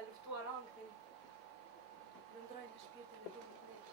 ka luftuar anktin. Lëndraj në shpirtin e dumit nesh.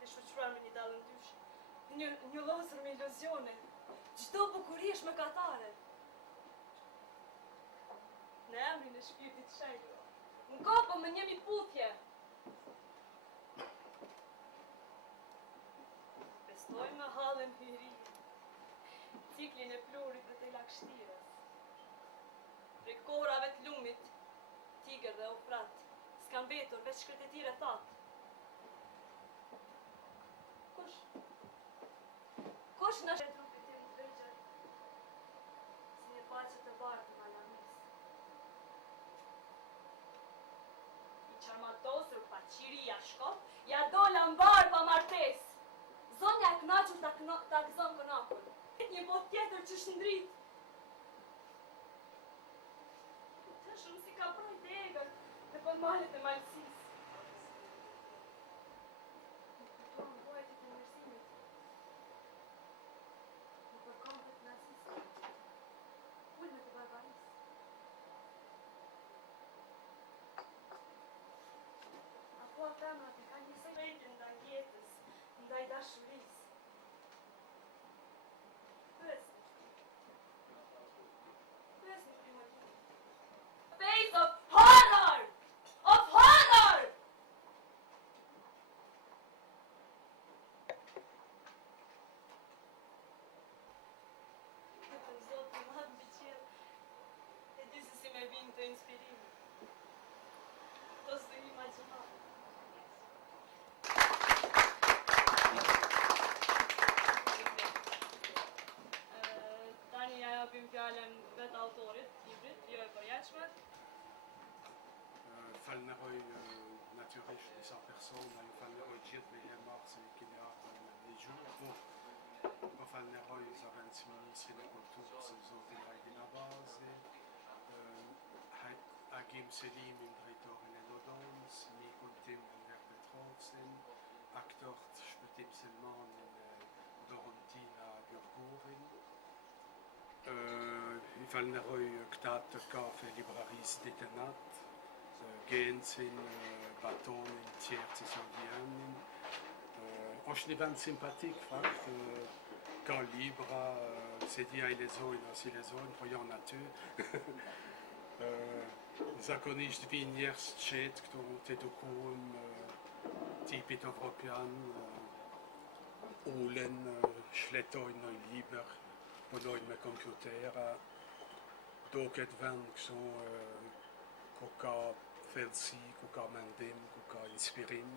E shoqëruar me një dallën dysh. Një lozër me iluzione. Çdo bukuri është mëkatare. Në emrin e shpirtit shenjë. Në kopën me një puthje. Bestoj me hallën hyri. Ciklin e plurit dhe të lakështirës. Prej korave të lumit, tigër dhe ofrat, s'kan betur veç shkretëtire thatë. Kush në shetë trupit tim të dëgjër, si një paqët e barë të valamis. I qarmatosur pa qiria shkop, ja dola mbarë pa martes. Zonja e knaqër ta gëzon kënakun. Një bot tjetër që shëndrit. Të shumë si ka proj të egër dhe për malet e malësis. Në këtuan vojtit e mërësimit. Në përkombët nazistë. Ulme të barbarisë. Apo a femrat e ka një sejtë ndaj jetës, ndaj dashurisë. Face of horror! Of horror! Këtë zotë në madhë biqirë, e di se si me vinë të inspirimi. To së imaginat. Tani ja japim fjallën vetë autorit, librit, jo e përjaqme. Falenderoj natyrisht disa persona, ju falenderoj gjithë me hemar se keni ardhur në gjurë. Po falenderoj zëvendës Ministrin e Kulturës, zotin Hajdin Abazi, Agim Selimin, drejtorin e Dodonës, mikun tim Ender Petrovcin, aktort Shpëtim Selmanin, Dorontina Gërgurin. I falenderoj këta të kafe librarisë Detenat, Gencin, Batonin, tjerë që që vjenin. është një vend simpatik, fakt, ka libra, se dia i lezojnë, as i lezojnë, po janë aty. Zakonisht vinë njerëz të qetë këtu të edukuar, tipit evropian, ulen, shletojnë në libër, punojnë me kompjutera, duket vend kështu ku ka thellësi, ku ka mendim, ku ka inspirim,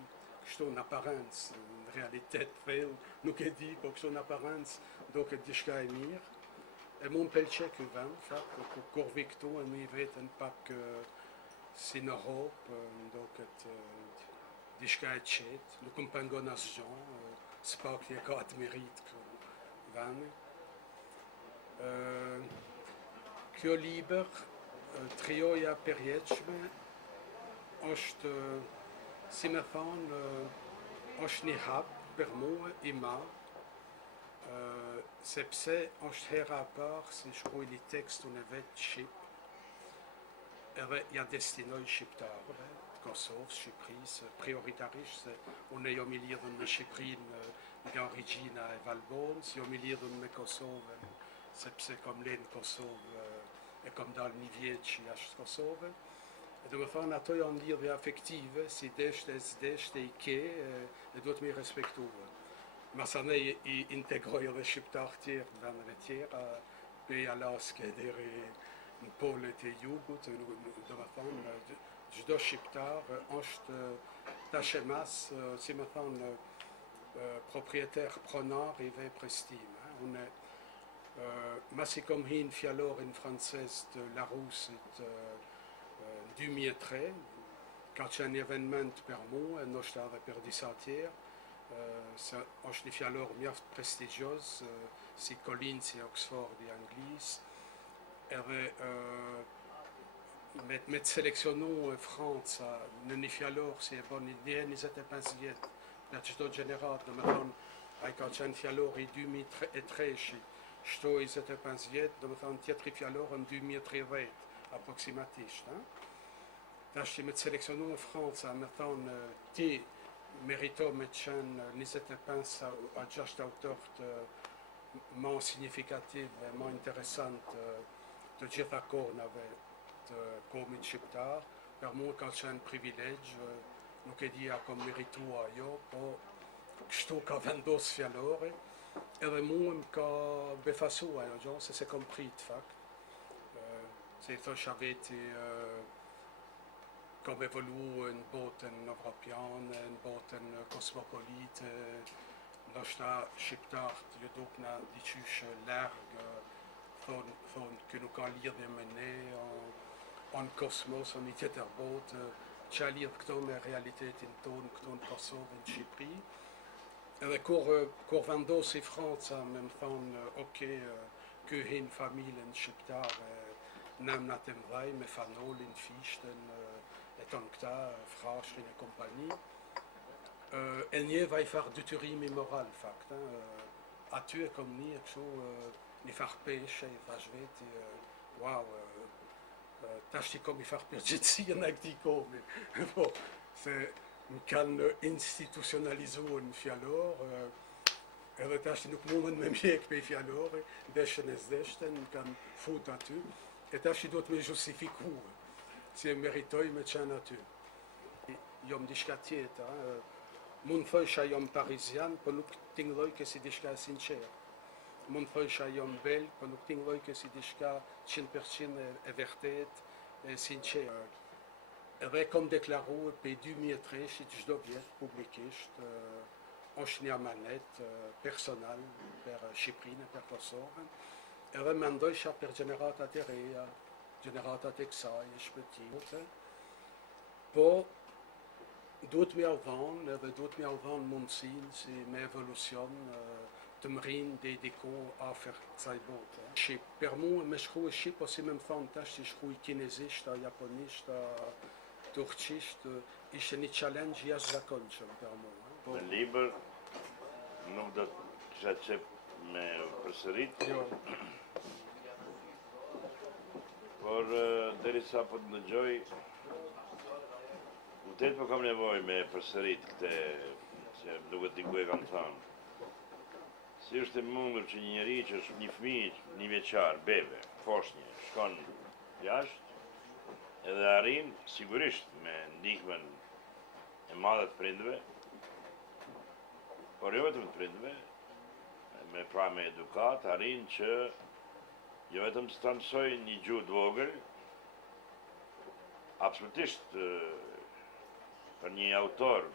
kështu në apparencë, në realitet thellë, nuk e di, po kështu në apparencë duket diçka e mirë. E mu më pëlqej ky vend, fakt, kur vi këtu e mi veten pak si në Europë, më duket diçka e qetë, nuk më pengon asgjë, s'pak e ka atë merit këtu vendi. Kjo libër, Trioja përjetshme, është, si me thonë, është një hap për mua i madh, sepse është hera e parë si shkruaj një tekstun e vetë shqip, edhe ja destinoj shqiptarëve të Kosovës, Shqipërisë, prioritarisht se unë jam i lidhur me Shqipërinë nga origjina e Valbonës, jam i lidhur me Kosovën, sepse kam lënë në Kosovë e kam dalë një vjet jashtë Kosovë. Do të thonë ato janë lidhje afektive, si deshte, s'deshte, i ke, e duhet me i respektuar. Masane i integroj edhe shqiptarë tjerë në vendeve tjera, prej Alaske deri në polet e jugut, do të thonë, çdo shqiptar është tashemas, si me thonë, propriétaire pronar i veprës time. Unë masi kom hinë fjallorin francez të Larousit në 2003, ka qenë një eveniment për mua, ndoshta edhe për disa tjerë, se është një fjallor mjaft prestigjioz, si Collins i Oxford i Anglisë, edhe me të seleksionu Franca në një fjallor si e bon një 25 vjetë në çdo gjenerat, do me thonë, a i ka qenë fjallor i 2003, shto 25 vjetë, do me thonë tjetëri fjallor në 2030, approximatisht. Tash që me të selekcionu në Franca, me thonë, ti merito me të qenë 25 a 6 autor të më signifikative, më interesant të gjitha kohënave të komit shqiptar. Per mua ka qenë privilegj, nuk e di a kom meritua jo, po kështu ka vendos fjallore, edhe mua më ka befasua ajo gjo, se kom prit fakt. Se i thosha veti, kom evolu në botën evropiane, në botën kosmopolite, ndoshta shqiptarët ju dukna diqysh larg, thonë kë nuk ka lidhje me ne, në kosmos, në një tjetër botë, që a lidhë këto me realitetin tonë, këto në Kosovë, në Shqipëri. Edhe kur vendosi Franca me më thonë, kë hinë familjen shqiptare, nëmnat e mdhaj, me fanolin, fishtën, e tonë këta, frashrin e kompani, e njeva i farë detyrimi moral, fakt. Aty e kom një kështu, një farë peshe, i thash veti, wow, tash i kom i farë përgjithësia në këti komi. Po, se më kanë institucionalizuar në fjallor, edhe tash nuk mundën me mjek pe i fjallore, deshën e zdeshten, më kanë fut aty, e tash i do të me justifikua, si e meritoj me qenë aty. Jom dishka tjetër, mund thësha jom parizian, po nuk tingloj kësi dishka sinqerë. Mund thësha jom belg, po nuk tingloj kësi dishka 100% e vërtet, e sinqerë. Edhe kom deklaru pe 2003 çdo vjet publikisht, është një amanet personal për Shqipërinë, për Kosovën, edhe mendojsha për gjeneratat e reja, gjeneratat e kësaj, e shpëtimit, po duhet me avdhan, edhe duhet me avdhan mundësin si me evolucion të më rinë dediko afer kësaj bote. Shqip, për mu me shkru e Shqip, o si me më thonë tash që shkru i kinezisht, a japonisht, a turqisht, ishte një challenge jashtë zakonshëm për mu. Në libër nuk do të kisha qep me përsërit, Jo, por derisa po të ndëgjoj, vërtet po kam nevojë me përsërit këtë, që duket diku e kam thënë. Si është e mundur që një njeri që është një fëmijë, një vjeçar, bebe, foshnjë, shkon jashtë, edhe arrin, sigurisht me ndihmën e madhe të prindëve, por jo vetëm të prindëve, me edukat, arrin që jo vetëm të mësoj një gjuhë të vogël, absolutisht për një autor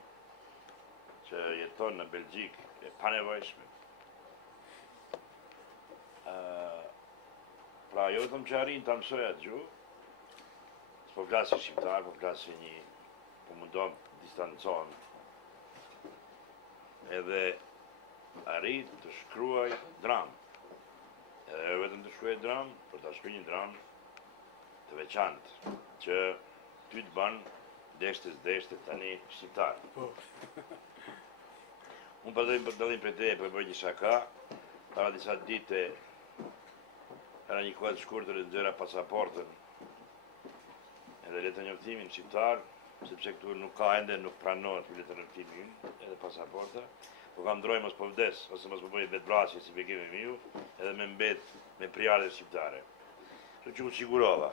që jeton në Belgjik, e panevojshme. Pra jo vetëm që arrin të mësoj atë gjuhë, s'po flasi shqiptar, po flasi po mundon të distancohen, edhe arrit të shkruaj dramë. Edhe vetëm të shkruaj dramë, për të shkruaj një dramë të veçantë, që ty të banë deshte tani shqiptar. po, Unë për dallim për te, për bëj një shaka, para disa dite, era një kohë të shkurtër e nxera pasaportën, edhe letë njoftimin shqiptar, sepse këtu nuk ka ende, nuk pranohet për letë njoftimin, edhe pasaporta, po kam ndroj mos po vdes, ose mos po bëj vetvrasje si bekimi miu, edhe me mbet me priardhje shqiptare. Kështu që u sigurova.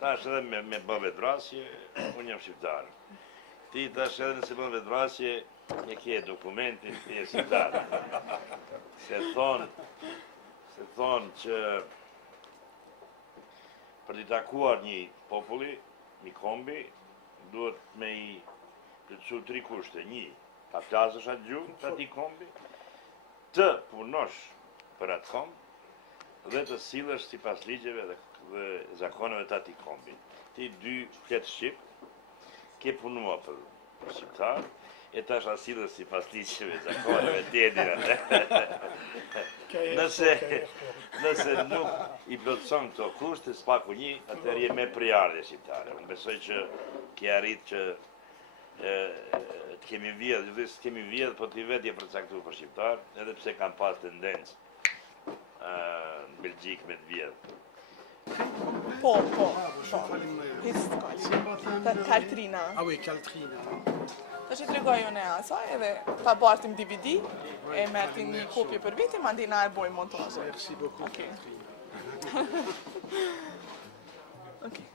Tash edhe me bë vetvrasje, unë jam shqiptar. Ti tash edhe nëse bën vetvrasje, e ke dokumentin, ti je shqiptar. Se thonë që për t'i takuar një populli, një kombi, duhet me i plotësu 3 kushte. 1, ta flasësh atë gjuhë për ati kombi, të punosh për atë kombi, dhe të sillesh sipas ligjeve dhe zakoneve të atij kombi. Ti 2 flet shqip, ke punua për shqiptar, e tash sillesh sipas ligjeve, zakoneve të tjera. Nëse nuk i plotëson këto kushte, s'paku një, atëherë je me priardhje shqiptare. Unë besoj që ke arrit që të kemi vjedh, po ti vetë je përcaktuar për shqiptar, edhe pse kam pas tendencë në Belgjik me të vjedh. Po. Faleminderit. Hiç s'ka. Si po thënë... Kaltrina. Ah oui, Kaltrina. Tash e tregoj unë e asaj edhe ta bartim DVD, e merrtin një kopje për viti, mandej na e bojmë montazhin. Merci beaucoup, Ok. Kaltrina. Okej.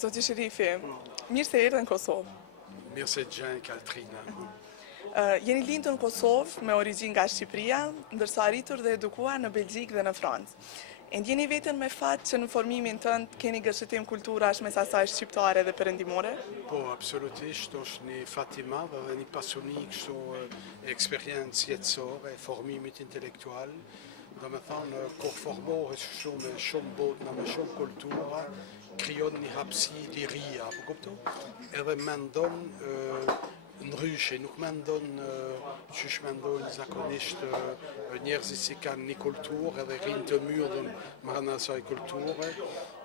Zoti Sherifi, mirë se erdhe në Kosovë. Mirë se gjën, Kaltrina. Jeni lindur në Kosovë me origjinë nga Shqipëria, ndërsa arritur dhe edukuar në Belgjikë dhe në Francë. E ndjeni veten me fat që në formimin tënd keni gërshëtim kulturash mes asaj shqiptare dhe perëndimore? Po, absolutisht, është një fatima dhe një pasuni kështu eksperiencë jetësore, formimit intelektual. Do me thonë, kur formohet shumë me shumë botë, me shumë kultura, krijon një hapësi liria, po kupto? Edhe mendon ndryshe, nuk mendon qysh mendojnë zakonisht njerëzit si kanë një kulturë edhe rinë të myrën mbrana asaj kulture.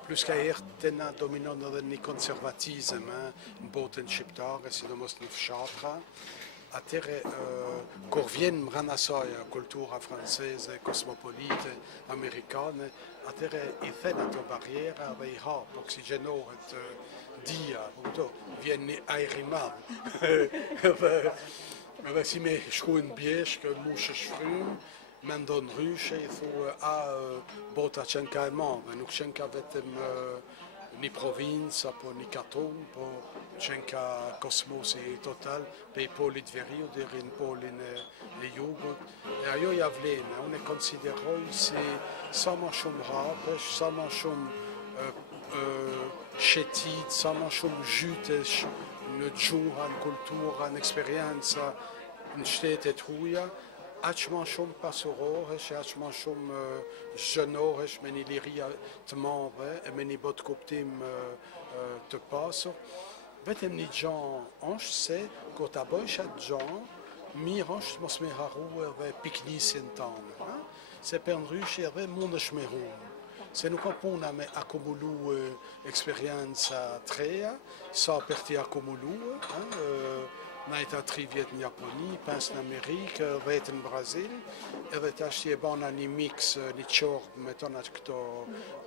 Plus ka herë të na dominon edhe një konservatizëm në botën shqiptare, sidomos në fshatra. Atëre, kur vjen mbrana asaj kultura franceze, kosmopolite, amerikane, atëre i then ato barriera dhe i hap oksigenohet dia, vjen një ajri madh. Edhe si me shkruajnë bjeshkë, mushë shfrymë, mendon ryshe, i thua, bota qenë ka e madhe, nuk qenë ka vetëm një provincë apo një katon, po qenë ka kosmosi total, pe i polit veriu deri në polin e jugut. E ajo ja vlenë, unë e konsideroj si sa ma shumë hapësh, sa ma shumë shetit, sa ma shumë zhytesh në gjuha, në kultura, në eksperienca në shtetet huja, aq ma shumë pasurohesh, aq ma shumë zhënohesh me një liria të madhe e me një botë kuptim të pasur. Vetëm një gjan është se, kur ta bëjsh atë gjan, mirë është mos me harru edhe piknisin tanë, se për ndryshe edhe mund është me humë. Se nuk ka puna me akumulu eksperienca të reja, sa për t'i akumulu, najta 3 vjetë në Japoni, 5 në Amerikë, 10 në Brazil, edhe tash e bana një mix, një qorë me tona këto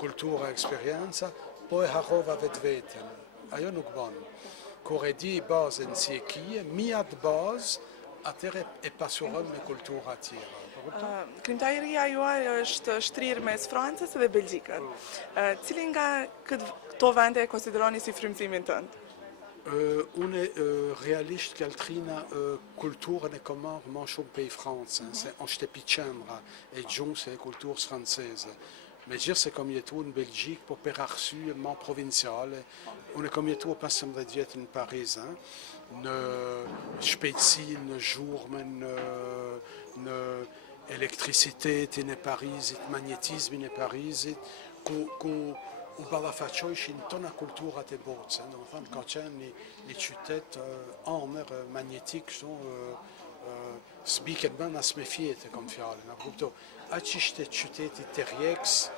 kultura, eksperienca, po e harrova vetë vetën. Ajo nuk banë. Kur e di bazën si e kije, mi atë bazë, atëre e pasuron me kultura tjera. Krimtaria juaj është shtrirë mes Francës dhe Belgjikës. Cili nga këto vende e konsideroni si frymëzimin tënd? Unë realisht Kaltrina kulturën e kam marrë ma shumë pe i Francën, se është epicendra e gjunse e kulturës franceze. Me gjithë se kam jetu në Belgjik, po per arsye ma provinciale. Unë e kam jetu 15 vjetë në Paris, në shpejtësi, në zhurme, në elektricitetin e Parisit, magnetizmin e Parisit, ku u ballafaqojshin tona kulturat e botës. Do të thonë, ka qenë një qytet anër magnetik, s'biket bën as me fjetë, kom fjallën. Aq ishte qytetit terjeks,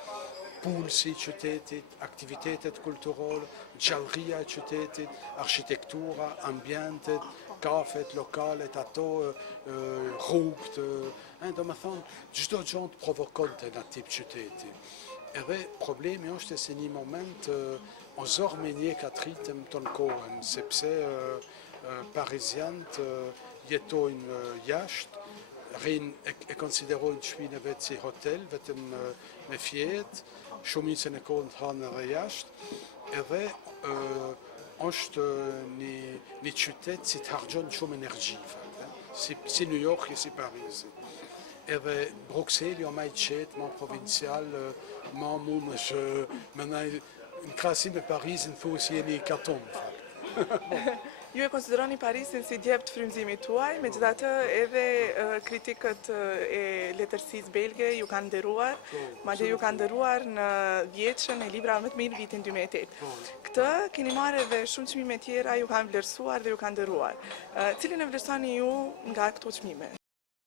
pulsi qytetit, aktivitetet kulturore, gjallëria e qytetit, arkitektura, ambientet, kafet, lokalet, ato, rrugët, do me thonë, çdo gjë të provokonte në tip qyteti. Edhe problemi është se një moment o zorë me një ka të rritëm të në kohën, sepse Parisianët jetojnë jashtë, e konsiderojnë shpinë vetë si hotel, vetëm me fjetë, shumicën e kohën të hanë edhe jashtë, edhe është një qytet si të hargjon shumë energjive, si New York e si Paris. Edhe Bruxelles jo ma i qetë, ma provincial, ma mund është mënaj në krasim e Parisin thu si jeni katon. Ju e konsideroni Parisin si djep të frymëzimit tuaj, megjithatë edhe kritikët e letërsisë belge ju kanë nderuar, madje ju kanë nderuar në vjeçën e librave më të mirë vitin 2008. Këtë keni marrë edhe shumë çmime tjera ju kanë vlerësuar dhe ju kanë nderuar. Cilin e vlerësoni ju nga këto çmime?